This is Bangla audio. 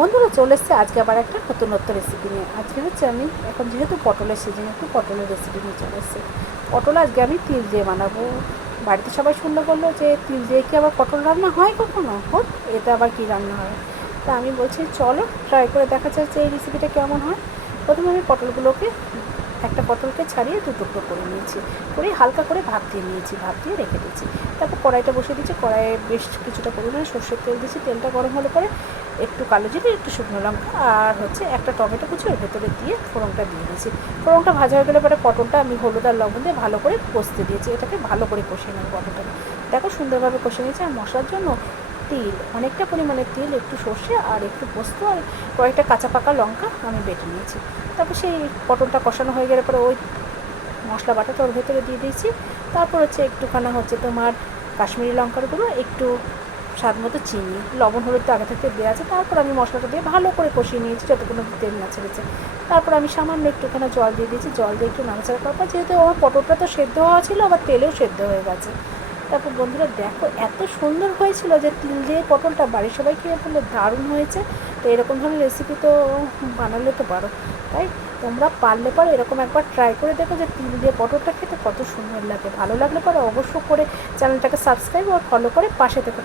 বন্ধুরা চলে এসছে আজকে আবার একটা নতুন রেসিপি নিয়ে। আজকে হচ্ছে আমি এখন যেহেতু পটলের সিজন, একটু পটলের রেসিপি নিয়ে চলে এসছে। পটল আজকে আমি তিল দিয়ে বানাবো। বাড়িতে সবাই শুনলে বললো যে তিল দিয়ে কি আবার পটল রান্না হয় কখনো? হোক, এটা আবার কী রান্না হয়। তা আমি বলছি চলো ট্রাই করে দেখা যায় যে এই রেসিপিটা কেমন হয়। প্রথমে আমি পটলগুলোকে, একটা পটলকে ছাড়িয়ে দু টুকরো করে নিয়েছি, করে হালকা করে ভাপ দিয়ে নিয়েছি, ভাপ দিয়ে রেখে দিয়েছি। তারপর কড়াইটা বসিয়ে দিয়েছি, কড়াইয়ে বেশ কিছুটা পরিমাণে সর্ষের তেল দিয়েছি। তেলটা গরম হলে পরে একটু কালো জিরে, একটু শুকনো লঙ্কা আর হচ্ছে একটা টমেটো কুচি ওর ভেতরে দিয়ে ফোড়নটা দিয়ে দিয়েছি। ফোড়নটা ভাজা হয়ে গেলে পরে পটলটা আমি হলুদ আর লবণ দিয়ে ভালো করে কষতে দিয়েছি। এটাকে ভালো করে কষিয়ে নেব পটলটা। দেখো সুন্দরভাবে কষে নিয়েছি। আর মশলার জন্য তিল, অনেকটা পরিমাণে তিল, একটু সর্ষে আর একটু পোস্ত আর কয়েকটা কাঁচা পাকা লঙ্কা আমি বেটে নিয়েছি। তারপর সেই পটলটা কষানো হয়ে গেলে পরে ওই মশলা বাটাটা ওর ভেতরে দিয়ে দিয়েছি। তারপর হচ্ছে একটুখানা হচ্ছে তোমার কাশ্মীরি লঙ্কার গুঁড়ো, একটু স্বাদ মতো চিনি, লবণ হলুদ তো আগে থেকে দেওয়া আছে। তারপর আমি মশলাটা দিয়ে ভালো করে কষিয়ে নিয়েছি যতক্ষণ তেল না ছেড়েছে। তারপর আমি সামান্য একটুখানি জল দিয়ে দিয়েছি। জল দিয়ে একটু নাড়াচাড়া করার পর, যেহেতু আমার পটলটা তো সেদ্ধ হওয়া ছিল, আবার তেলেও সেদ্ধ হয়ে গেছে। তারপর বন্ধুরা দেখো এত সুন্দর হয়েছিল যে তিল দিয়ে পটলটা বাড়ির সবাই খেয়ে বললো দারুণ হয়েছে। তো এরকম ধরনের রেসিপি তো বানালে তো পারো, তাই তোমরা পারলে পরে এরকম একবার ট্রাই করে দেখো যে তিল দিয়ে পটলটা খেতে কত সুন্দর লাগে। ভালো লাগলে পরে অবশ্য করে চ্যানেলটাকে সাবস্ক্রাইব আর ফলো করে পাশে থেকো।